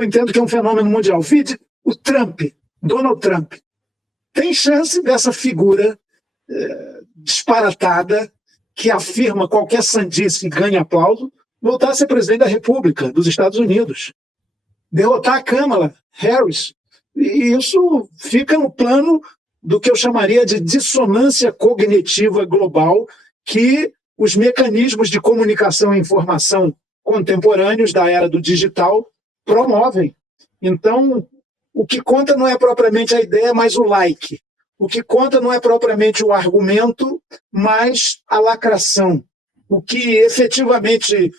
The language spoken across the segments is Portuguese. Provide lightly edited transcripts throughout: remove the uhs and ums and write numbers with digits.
eu entendo que é um fenômeno mundial. Vide o Trump, Donald Trump. Tem chance dessa figura disparatada, que afirma qualquer sandice e ganha aplauso, voltar a ser presidente da República dos Estados Unidos, derrotar a Kamala Harris. E isso fica no plano do que eu chamaria de dissonância cognitiva global, que os mecanismos de comunicação e informação contemporâneos da era do digital promovem. Então, o que conta não é propriamente a ideia, mas o like. O que conta não é propriamente o argumento, mas a lacração. O que efetivamente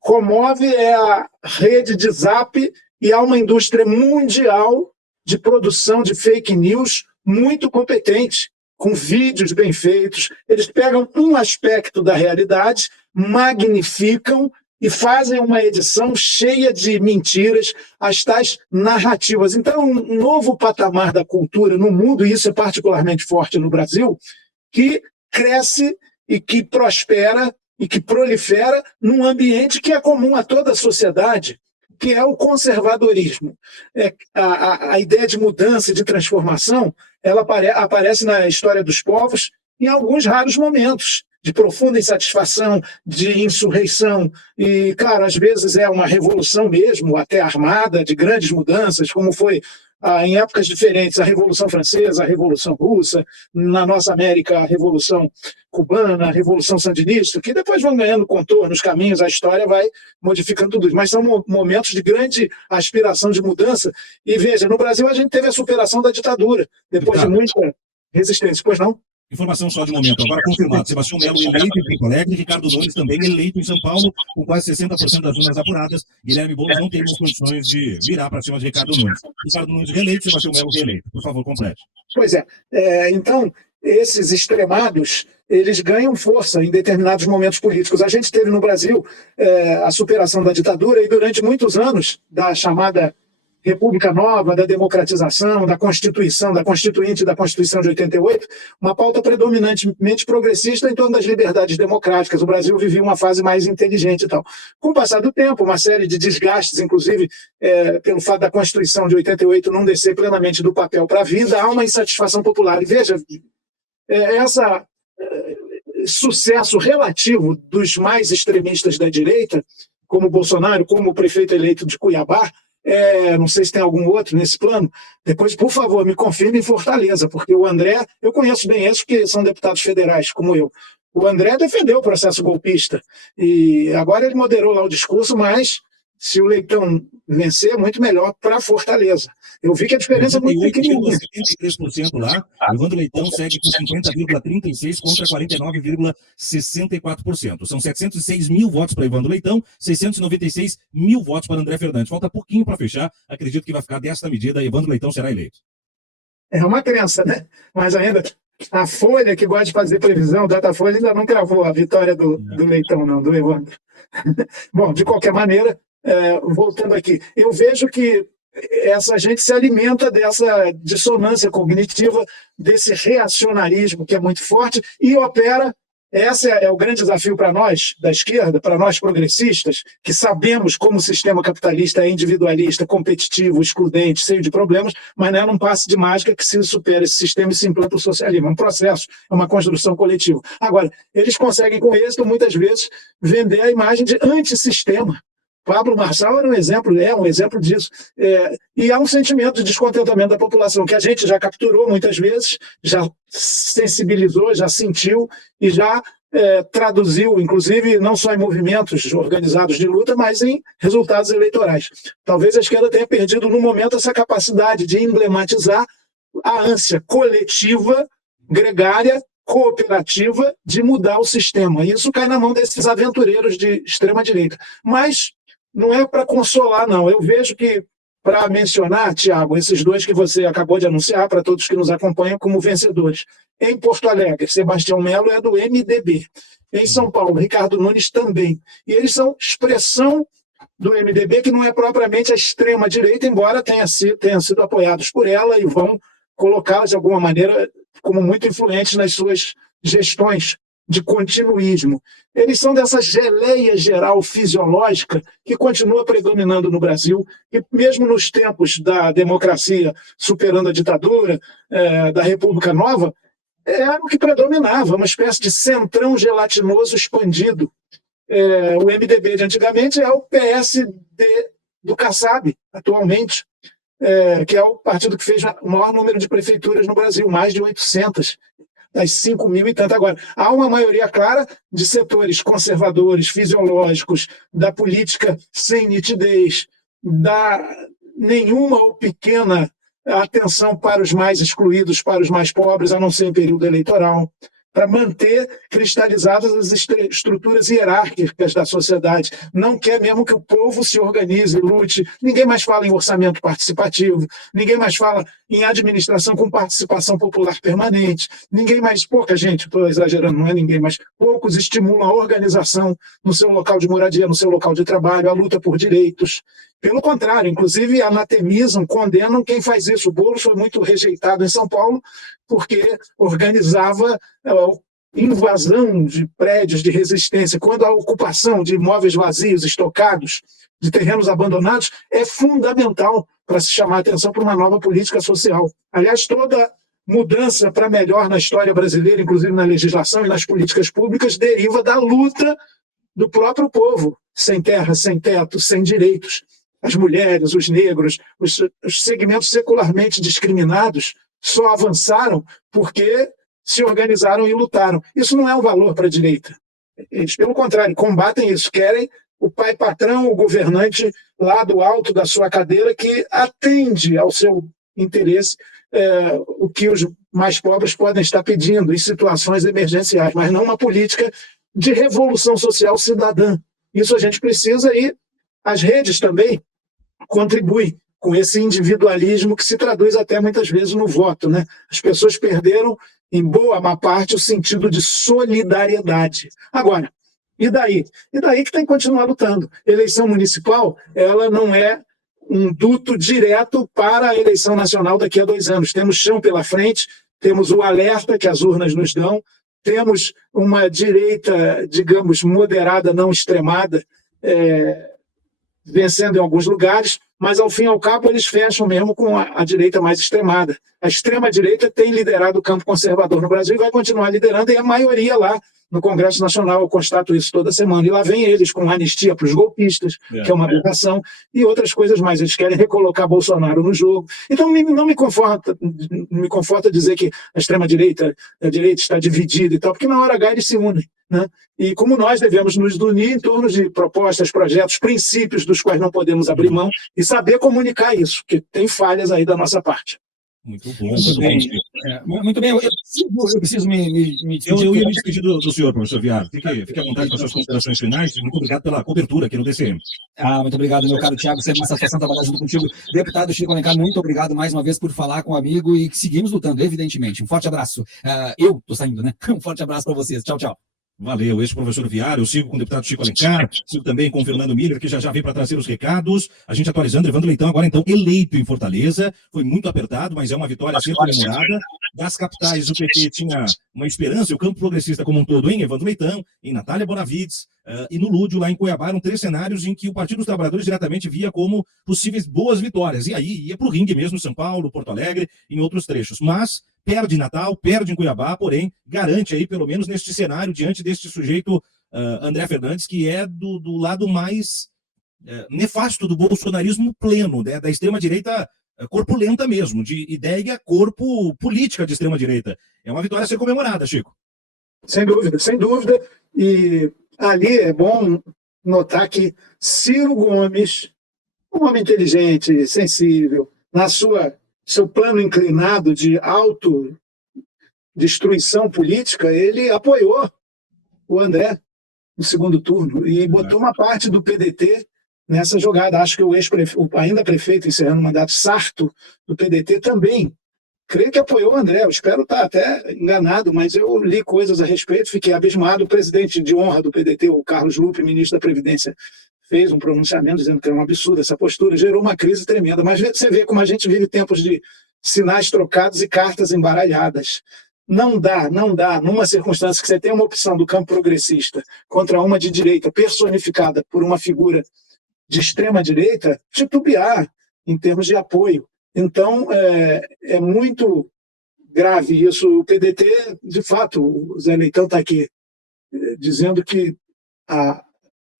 comove é a rede de Zap, e há uma indústria mundial de produção de fake news muito competente, com vídeos bem feitos. Eles pegam um aspecto da realidade, magnificam e fazem uma edição cheia de mentiras, as tais narrativas. Então, um novo patamar da cultura no mundo, e isso é particularmente forte no Brasil, que cresce e que prospera e que prolifera num ambiente que é comum a toda a sociedade, que é o conservadorismo. A ideia de mudança, de transformação, ela aparece na história dos povos em alguns raros momentos de profunda insatisfação, de insurreição, e, claro, às vezes é uma revolução mesmo, até armada, de grandes mudanças, como foi em épocas diferentes, a Revolução Francesa, a Revolução Russa, na nossa América, a Revolução Cubana, a Revolução Sandinista, que depois vão ganhando contornos, caminhos, a história vai modificando tudo isso. Mas são momentos de grande aspiração de mudança. E veja, no Brasil a gente teve a superação da ditadura, depois de muita resistência. Pois não? Informação só de momento, agora confirmado. Sebastião Melo eleito em Porto Alegre, Ricardo Nunes também eleito em São Paulo, com quase 60% das urnas apuradas. Guilherme Boulos não tem mais condições de virar para cima de Ricardo Nunes. Ricardo Nunes reeleito, Sebastião Melo reeleito. Por favor, complete. Pois é. Então, esses extremados, eles ganham força em determinados momentos políticos. A gente teve no Brasil a superação da ditadura e durante muitos anos da chamada República Nova, da democratização, da Constituição, da Constituinte, da Constituição de 88, uma pauta predominantemente progressista em torno das liberdades democráticas. O Brasil vivia uma fase mais inteligente e tal. Com o passar do tempo, uma série de desgastes, inclusive pelo fato da Constituição de 88 não descer plenamente do papel para a vida, há uma insatisfação popular. E veja, sucesso relativo dos mais extremistas da direita, como Bolsonaro, como o prefeito eleito de Cuiabá, não sei se tem algum outro nesse plano, depois, por favor, me confirme em Fortaleza, porque o André, eu conheço bem eles, que são deputados federais, como eu. O André defendeu o processo golpista, e agora ele moderou lá o discurso, mas se o Leitão vencer, é muito melhor para Fortaleza. Eu vi que a diferença é muito pequenininha. 73% lá, Evandro Leitão segue com 50,36% contra 49,64%. São 706 mil votos para Evandro Leitão, 696 mil votos para André Fernandes. Falta pouquinho para fechar, acredito que vai ficar desta medida, Evandro Leitão será eleito. É uma crença, né? Mas ainda a Folha, que gosta de fazer previsão, o Datafolha ainda não cravou a vitória do Leitão, não, do Evandro. Bom, de qualquer maneira, voltando aqui, eu vejo que essa gente se alimenta dessa dissonância cognitiva, desse reacionarismo que é muito forte e opera. Esse é o grande desafio para nós, da esquerda, para nós progressistas, que sabemos como o sistema capitalista é individualista, competitivo, excludente, cheio de problemas, mas não é num passe de mágica que se supera esse sistema e se implanta o socialismo. É um processo, é uma construção coletiva. Agora, eles conseguem com êxito, muitas vezes, vender a imagem de antissistema. Pablo Marçal era um exemplo disso. E há um sentimento de descontentamento da população, que a gente já capturou muitas vezes, já sensibilizou, já sentiu e já traduziu, inclusive, não só em movimentos organizados de luta, mas em resultados eleitorais. Talvez a esquerda tenha perdido, no momento, essa capacidade de emblematizar a ânsia coletiva, gregária, cooperativa, de mudar o sistema. E isso cai na mão desses aventureiros de extrema-direita. Mas não é para consolar, não. Eu vejo que, para mencionar, Tiago, esses dois que você acabou de anunciar, para todos que nos acompanham como vencedores. Em Porto Alegre, Sebastião Melo é do MDB. Em São Paulo, Ricardo Nunes também. E eles são expressão do MDB, que não é propriamente a extrema-direita, embora tenham sido apoiados por ela e vão colocá-la, de alguma maneira, como muito influentes nas suas gestões de continuismo. Eles são dessa geleia geral fisiológica que continua predominando no Brasil, e mesmo nos tempos da democracia superando a ditadura, da República Nova, era o que predominava, uma espécie de centrão gelatinoso expandido. O MDB de antigamente é o PSD do Kassab, atualmente, que é o partido que fez o maior número de prefeituras no Brasil, mais de 800, das 5.000 e tanto agora. Há uma maioria clara de setores conservadores, fisiológicos, da política sem nitidez, da nenhuma ou pequena atenção para os mais excluídos, para os mais pobres, a não ser em período eleitoral, para manter cristalizadas as estruturas hierárquicas da sociedade. Não quer mesmo que o povo se organize, lute. Ninguém mais fala em orçamento participativo, ninguém mais fala em administração com participação popular permanente, ninguém mais, pouca gente, estou exagerando, não é ninguém, mas poucos estimulam a organização no seu local de moradia, no seu local de trabalho, a luta por direitos. Pelo contrário, inclusive anatemizam, condenam quem faz isso. O Boulos foi muito rejeitado em São Paulo porque organizava invasão de prédios de resistência, quando a ocupação de imóveis vazios, estocados, de terrenos abandonados, é fundamental para se chamar a atenção para uma nova política social. Aliás, toda mudança para melhor na história brasileira, inclusive na legislação e nas políticas públicas, deriva da luta do próprio povo, sem terra, sem teto, sem direitos. As mulheres, os negros, os segmentos secularmente discriminados só avançaram porque se organizaram e lutaram. Isso não é um valor para a direita. Eles, pelo contrário, combatem isso, querem o pai patrão, o governante lá do alto da sua cadeira que atende ao seu interesse o que os mais pobres podem estar pedindo em situações emergenciais, mas não uma política de revolução social cidadã. Isso a gente precisa e as redes também contribuem com esse individualismo que se traduz até muitas vezes no voto, né? As pessoas perderam, em boa má parte, o sentido de solidariedade. Agora, e daí? E daí que tem que continuar lutando. Eleição municipal, ela não é um duto direto para a eleição nacional daqui a 2 anos. Temos chão pela frente, temos o alerta que as urnas nos dão, temos uma direita, digamos, moderada, não extremada, vencendo em alguns lugares, mas ao fim e ao cabo eles fecham mesmo com a direita mais extremada. A extrema-direita tem liderado o campo conservador no Brasil e vai continuar liderando, e a maioria lá no Congresso Nacional, eu constato isso toda semana, e lá vem eles com anistia para os golpistas, que é uma aberração, e outras coisas mais. Eles querem recolocar Bolsonaro no jogo. Então não me conforta dizer que a extrema-direita, a direita está dividida e tal, porque na hora H eles se unem, né? E como nós devemos nos unir em torno de propostas, projetos, princípios dos quais não podemos abrir mão e saber comunicar isso, porque tem falhas aí da nossa parte. Muito bom. Muito bem. Eu preciso me despedir. Eu ia me despedir do senhor, professor Viário. Fique à vontade com as suas considerações finais. Muito obrigado pela cobertura aqui no DCM. Muito obrigado, meu caro Thiago. Sempre uma satisfação trabalhar junto contigo. Deputado Chico Alencar, muito obrigado mais uma vez por falar com o amigo e seguimos lutando, evidentemente. Um forte abraço. Eu estou saindo, né? Um forte abraço para vocês. Tchau, tchau. Valeu, esse professor Viário, eu sigo com o deputado Chico Alencar, sigo também com o Fernando Miller, que já vem para trazer os recados. A gente atualizando, Evandro Leitão, agora então eleito em Fortaleza. Foi muito apertado, mas é uma vitória a ser comemorada. Das capitais, o PT tinha uma esperança, o campo progressista como um todo, em Evandro Leitão, em Natália Bonavides, e no Lúdio, lá em Cuiabá, eram 3 cenários em que o Partido dos Trabalhadores diretamente via como possíveis boas vitórias. E aí ia para o ringue mesmo, São Paulo, Porto Alegre, em outros trechos. Mas perde em Natal, perde em Cuiabá, porém garante aí, pelo menos neste cenário, diante deste sujeito, André Fernandes, que é do lado mais nefasto do bolsonarismo pleno, né, da extrema-direita corpulenta mesmo, de ideia, corpo, política de extrema-direita. É uma vitória a ser comemorada, Chico. Sem dúvida, sem dúvida. E ali é bom notar que Ciro Gomes, um homem inteligente, sensível, na seu plano inclinado de autodestruição política, ele apoiou o André no segundo turno e botou uma parte do PDT nessa jogada. Acho que o ainda prefeito, encerrando o mandato, Sarto, do PDT, também. Creio que apoiou o André. Eu espero estar até enganado, mas eu li coisas a respeito, fiquei abismado. O presidente de honra do PDT, o Carlos Lupe, ministro da Previdência, fez um pronunciamento dizendo que era um absurdo essa postura, gerou uma crise tremenda. Mas você vê como a gente vive tempos de sinais trocados e cartas embaralhadas. não dá, numa circunstância que você tem uma opção do campo progressista contra uma de direita personificada por uma figura de extrema-direita, titubear em termos de apoio. Então, é muito grave isso. O PDT, de fato, o Zé Leitão está aqui dizendo que a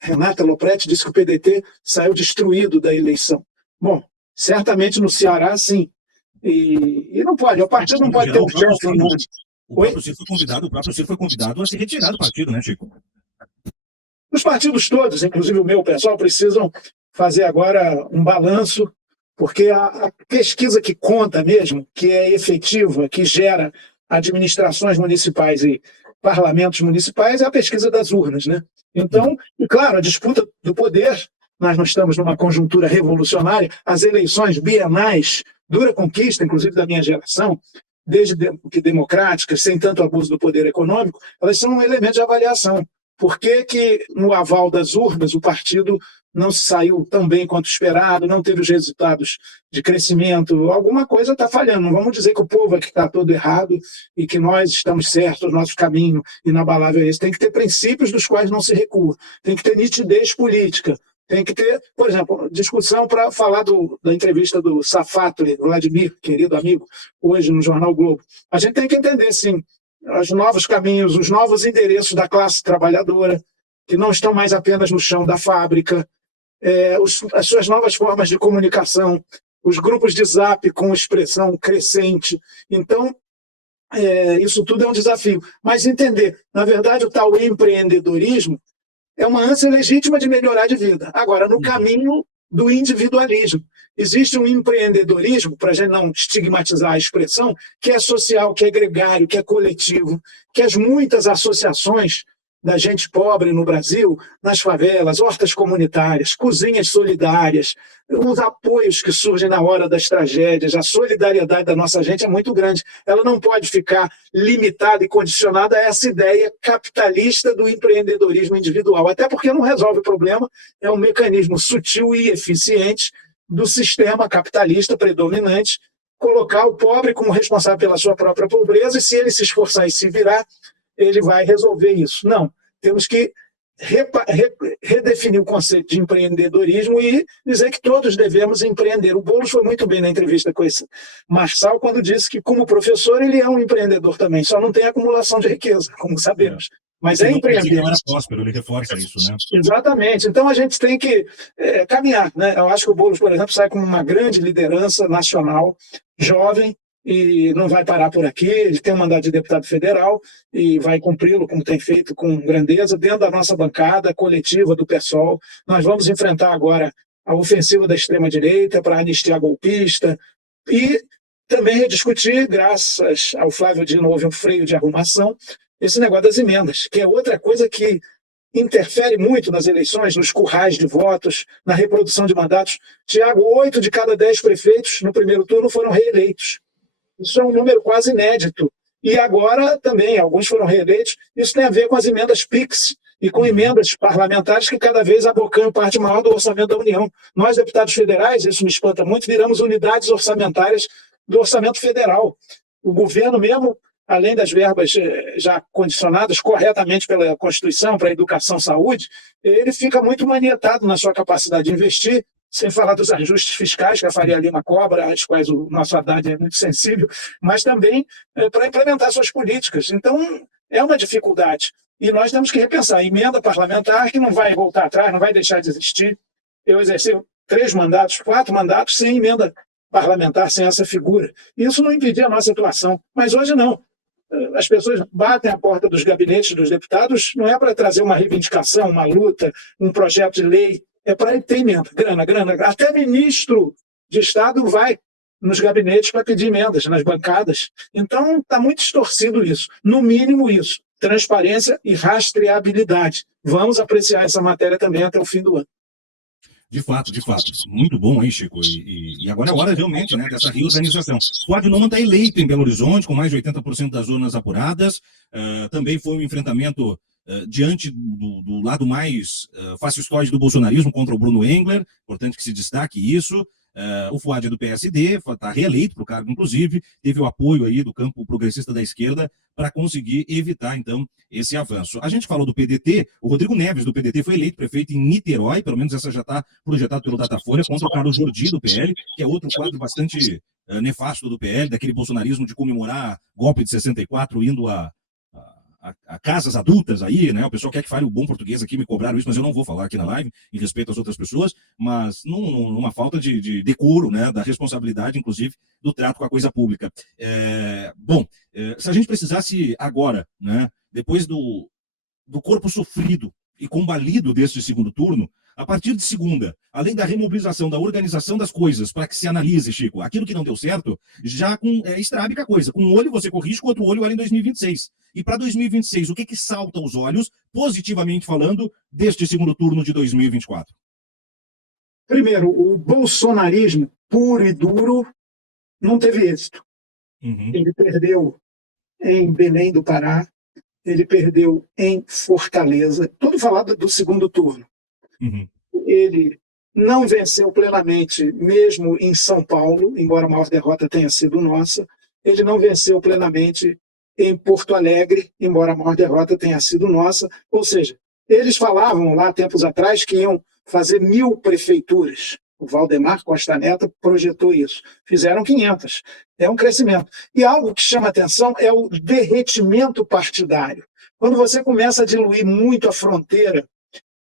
Renata Lopretti disse que o PDT saiu destruído da eleição. Bom, certamente no Ceará, sim. E não pode, o partido não pode ter um chefe. O próprio Ciro foi convidado a se retirar do partido, né, Chico? Os partidos todos, inclusive o meu pessoal, precisam fazer agora um balanço, porque a pesquisa que conta mesmo, que é efetiva, que gera administrações municipais e parlamentos municipais, é a pesquisa das urnas, né? Então, e claro, a disputa do poder, nós não estamos numa conjuntura revolucionária, as eleições bienais, dura conquista, inclusive da minha geração, desde que democráticas, sem tanto abuso do poder econômico, elas são um elemento de avaliação. Por que no aval das urnas o partido não saiu tão bem quanto esperado, não teve os resultados de crescimento? Alguma coisa está falhando. Não vamos dizer que o povo é que está todo errado e que nós estamos certos, o nosso caminho inabalável é esse. Tem que ter princípios dos quais não se recua. Tem que ter nitidez política. Tem que ter, por exemplo, discussão para falar da entrevista do Safatli, Vladimir, querido amigo, hoje no Jornal Globo. A gente tem que entender, sim, os novos caminhos, os novos endereços da classe trabalhadora, que não estão mais apenas no chão da fábrica, as suas novas formas de comunicação, os grupos de zap com expressão crescente. Então, isso tudo é um desafio. Mas entender, na verdade, o tal empreendedorismo é uma ânsia legítima de melhorar de vida. Agora, no caminho do individualismo. Existe um empreendedorismo, para a gente não estigmatizar a expressão, que é social, que é gregário, que é coletivo, que as muitas associações da gente pobre no Brasil, nas favelas, hortas comunitárias, cozinhas solidárias, os apoios que surgem na hora das tragédias, a solidariedade da nossa gente é muito grande. Ela não pode ficar limitada e condicionada a essa ideia capitalista do empreendedorismo individual, até porque não resolve o problema, é um mecanismo sutil e eficiente do sistema capitalista predominante, colocar o pobre como responsável pela sua própria pobreza, e se ele se esforçar e se virar, ele vai resolver isso. Não, temos que redefinir o conceito de empreendedorismo e dizer que todos devemos empreender. O Boulos foi muito bem na entrevista com esse Marçal quando disse que, como professor, ele é um empreendedor também, só não tem acumulação de riqueza, como sabemos. Mas é empreender. Não era próspero, ele reforça isso, né? Exatamente. Então a gente tem que caminhar, né? Eu acho que o Boulos, por exemplo, sai como uma grande liderança nacional, jovem, e não vai parar por aqui. Ele tem um mandato de deputado federal e vai cumpri-lo, como tem feito com grandeza, dentro da nossa bancada coletiva do PSOL. Nós vamos enfrentar agora a ofensiva da extrema-direita para anistiar golpista e também rediscutir, graças ao Flávio Dino, houve um freio de arrumação, esse negócio das emendas, que é outra coisa que interfere muito nas eleições, nos currais de votos, na reprodução de mandatos. Tiago, 8 de cada 10 prefeitos no primeiro turno foram reeleitos. Isso é um número quase inédito. E agora também, alguns foram reeleitos. Isso tem a ver com as emendas PIX e com emendas parlamentares que cada vez abocanham parte maior do orçamento da União. Nós, deputados federais, isso me espanta muito, viramos unidades orçamentárias do orçamento federal. O governo mesmo, além das verbas já condicionadas corretamente pela Constituição para educação, saúde, ele fica muito manietado na sua capacidade de investir, sem falar dos ajustes fiscais que a Faria Lima cobra, às quais o nosso Haddad é muito sensível, mas também para implementar suas políticas. Então, é uma dificuldade. E nós temos que repensar a emenda parlamentar, que não vai voltar atrás, não vai deixar de existir. Eu exerci 3 mandatos, 4 mandatos sem emenda parlamentar, sem essa figura. Isso não impedia a nossa atuação, mas hoje não. As pessoas batem a porta dos gabinetes dos deputados, não é para trazer uma reivindicação, uma luta, um projeto de lei, é para ter emenda, grana. Até ministro de Estado vai nos gabinetes para pedir emendas, nas bancadas. Então, está muito distorcido isso. No mínimo isso, transparência e rastreabilidade. Vamos apreciar essa matéria também até o fim do ano. De fato. Muito bom aí, Chico. E agora é hora realmente, né, dessa reorganização. Fuad Noman está eleito em Belo Horizonte, com mais de 80% das urnas apuradas. Também foi um enfrentamento diante do lado mais fascistoide do bolsonarismo contra o Bruno Engler. Importante que se destaque isso. O Fuad é do PSD, está reeleito para o cargo, inclusive, teve o apoio aí do campo progressista da esquerda para conseguir evitar, então, esse avanço. A gente falou do PDT, o Rodrigo Neves, do PDT, foi eleito prefeito em Niterói, pelo menos essa já está projetada pelo Datafolha, contra o Carlos Jordi, do PL, que é outro quadro bastante nefasto do PL, daquele bolsonarismo de comemorar golpe de 64, indo a casas adultas aí, né? O pessoal quer que fale o bom português aqui, me cobraram isso, mas eu não vou falar aqui na live, em respeito às outras pessoas, mas numa falta de decoro, né? Da responsabilidade, inclusive, do trato com a coisa pública. Se a gente precisasse agora, né? Depois do corpo sofrido e combalido deste segundo turno, a partir de segunda, além da remobilização, da organização das coisas, para que se analise, Chico, aquilo que não deu certo, já estrábica a coisa. Com um olho você corrige, com outro olho olha em 2026. E para 2026, o que salta aos olhos, positivamente falando, deste segundo turno de 2024? Primeiro, o bolsonarismo puro e duro não teve êxito. Ele perdeu em Belém do Pará, ele perdeu em Fortaleza, tudo falado do segundo turno. Ele não venceu plenamente, mesmo em São Paulo, embora a maior derrota tenha sido nossa. Ele não venceu plenamente em Porto Alegre, embora a maior derrota tenha sido nossa. Ou seja, eles falavam lá tempos atrás que iam fazer 1000 prefeituras. O Valdemar Costa Neto projetou isso. Fizeram 500. É um crescimento. E algo que chama atenção é o derretimento partidário. Quando você começa a diluir muito a fronteira,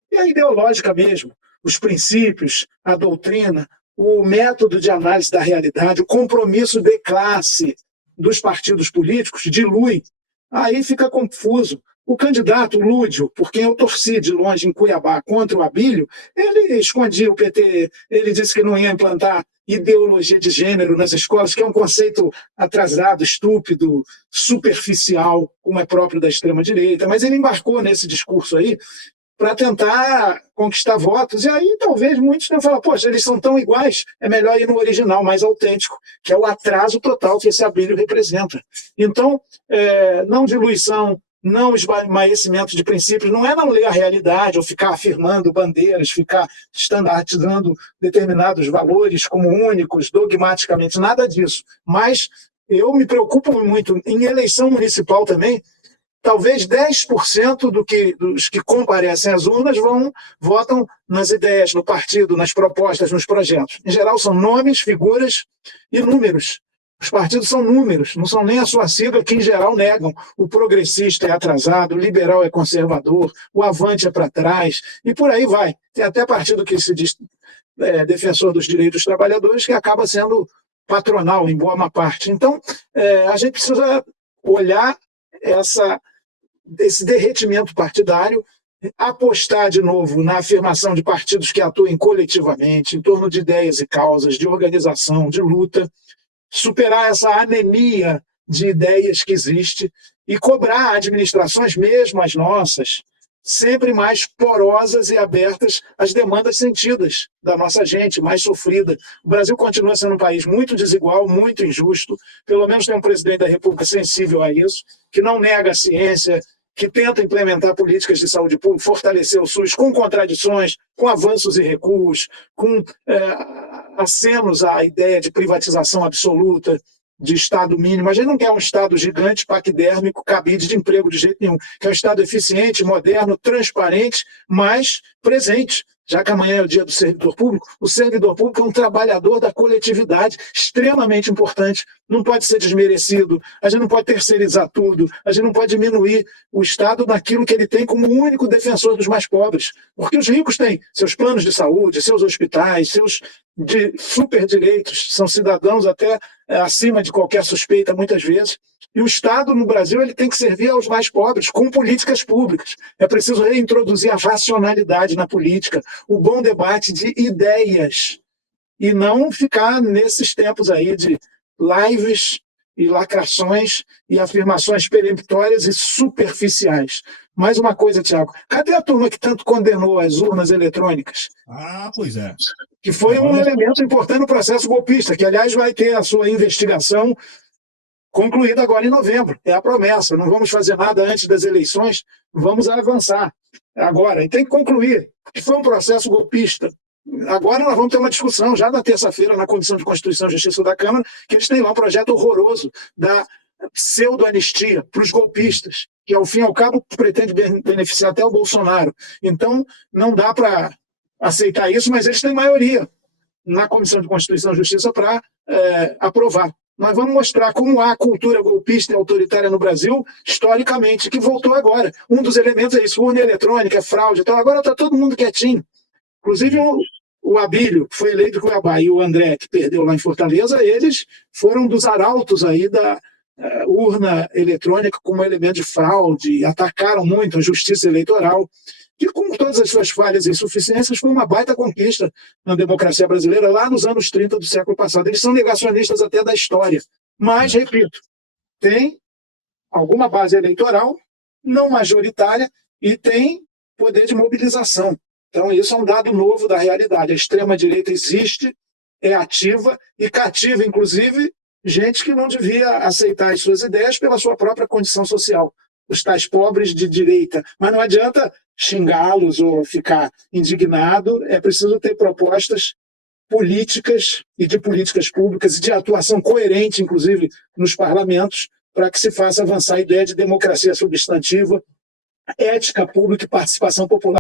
e a ideológica mesmo, os princípios, a doutrina, o método de análise da realidade, o compromisso de classe dos partidos políticos dilui, aí fica confuso. O candidato Lúdio, por quem eu torci de longe em Cuiabá contra o Abílio, ele escondia o PT, ele disse que não ia implantar ideologia de gênero nas escolas, que é um conceito atrasado, estúpido, superficial, como é próprio da extrema-direita, mas ele embarcou nesse discurso aí para tentar conquistar votos, e aí talvez muitos tenham falado, poxa, eles são tão iguais, é melhor ir no original, mais autêntico, que é o atraso total que esse Abílio representa. Então, não diluição, não esmaecimento de princípios, não é não ler a realidade ou ficar afirmando bandeiras, ficar estandartizando determinados valores como únicos, dogmaticamente, nada disso. Mas eu me preocupo muito em eleição municipal também. Talvez 10% dos que comparecem às urnas votam nas ideias, no partido, nas propostas, nos projetos. Em geral, são nomes, figuras e números. Os partidos são números, não são nem a sua sigla, que em geral negam. O progressista é atrasado, o liberal é conservador, o avante é para trás, e por aí vai. Tem até partido que se diz defensor dos direitos dos trabalhadores, que acaba sendo patronal, em boa parte. Então, a gente precisa olhar esse derretimento partidário, apostar de novo na afirmação de partidos que atuem coletivamente, em torno de ideias e causas, de organização, de luta, superar essa anemia de ideias que existe e cobrar administrações, mesmo as nossas, sempre mais porosas e abertas às demandas sentidas da nossa gente, mais sofrida. O Brasil continua sendo um país muito desigual, muito injusto, pelo menos tem um presidente da República sensível a isso, que não nega a ciência, que tenta implementar políticas de saúde pública, fortalecer o SUS com contradições, com avanços e recuos, com acenos à ideia de privatização absoluta, de Estado mínimo. A gente não quer um Estado gigante, paquidérmico, cabide de emprego de jeito nenhum. Quer um Estado eficiente, moderno, transparente, mas presente. Já que amanhã é o dia do servidor público, o servidor público é um trabalhador da coletividade, extremamente importante, não pode ser desmerecido, a gente não pode terceirizar tudo, a gente não pode diminuir o Estado naquilo que ele tem como único defensor dos mais pobres, porque os ricos têm seus planos de saúde, seus hospitais, seus super direitos, são cidadãos até acima de qualquer suspeita muitas vezes, e o Estado no Brasil ele tem que servir aos mais pobres com políticas públicas. É preciso reintroduzir a racionalidade na política, o bom debate de ideias, e não ficar nesses tempos aí de lives e lacrações e afirmações peremptórias e superficiais. Mais uma coisa, Tiago, cadê a turma que tanto condenou as urnas eletrônicas? Ah, pois é. Que foi um elemento importante no processo golpista, que, aliás, vai ter a sua investigação concluída agora em novembro. É a promessa. Não vamos fazer nada antes das eleições, vamos avançar agora. E tem que concluir, que foi um processo golpista. Agora nós vamos ter uma discussão, já na terça-feira, na Comissão de Constituição e Justiça da Câmara, que eles têm lá um projeto horroroso da pseudo-anistia para os golpistas, que, ao fim e ao cabo, pretende beneficiar até o Bolsonaro. Então, não dá para aceitar isso, mas eles têm maioria na Comissão de Constituição e Justiça para aprovar. Nós vamos mostrar como há cultura golpista e autoritária no Brasil, historicamente, que voltou agora. Um dos elementos é isso, urna eletrônica, fraude. Então, agora está todo mundo quietinho. Inclusive, o Abílio, que foi eleito em Cuiabá, e o André, que perdeu lá em Fortaleza, eles foram dos arautos aí da urna eletrônica como elemento de fraude, atacaram muito a justiça eleitoral, que, com todas as suas falhas e insuficiências, foi uma baita conquista na democracia brasileira lá nos anos 30 do século passado. Eles são negacionistas até da história. Mas, repito, tem alguma base eleitoral, não majoritária, e tem poder de mobilização. Então, isso é um dado novo da realidade. A extrema-direita existe, é ativa e cativa, inclusive, gente que não devia aceitar as suas ideias pela sua própria condição social. Os tais pobres de direita. Mas não adianta xingá-los ou ficar indignado, é preciso ter propostas políticas e de políticas públicas e de atuação coerente, inclusive, nos parlamentos, para que se faça avançar a ideia de democracia substantiva, ética pública e participação popular.